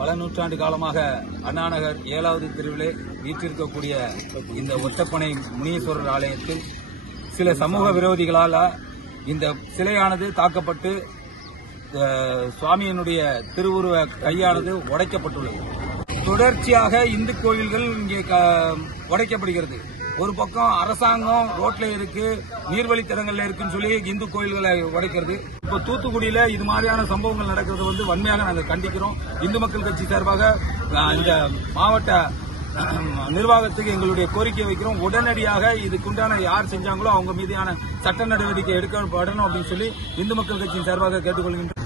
பல நூற்றாண்டு காலமாக அண்ணாநகர் 7வது தெருவிலே வீற்றிருக்கக்கூடிய இந்த ஒத்தப்பனை முனீஸ்வரர் ஆலயத்தில் சில சமூக விரோதிகளால் இந்த சிலையானது தாக்கப்பட்டு சுவாமியினுடைய திருவுருவ கையானது உடைக்கப்பட்டுள்ளது. தொடர்ச்சியாக இந்து கோயில்கள் இங்கே உடைக்கப்படுகிறது. ஒரு பக்கம் அரசாங்கம் ரோட்ல இருக்கு, நீர்வழித்தடங்கள்ல இருக்குன்னு சொல்லி இந்து கோயில்களை உடைக்கிறது. இப்ப தூத்துக்குடியில இது மாதிரியான சம்பவங்கள் நடக்கிறது வன்மையாக நாங்கள் கண்டிக்கிறோம். இந்து மக்கள் கட்சி சார்பாக இந்த மாவட்ட நிர்வாகத்துக்கு எங்களுடைய கோரிக்கை வைக்கிறோம். உடனடியாக இதுக்குண்டான யார் செஞ்சாங்களோ அவங்க மீதான சட்ட நடவடிக்கை எடுக்கப்படணும் அப்படின்னு சொல்லி இந்து மக்கள் கட்சியின் சார்பாக கேட்டுக்கொள்கின்றோம்.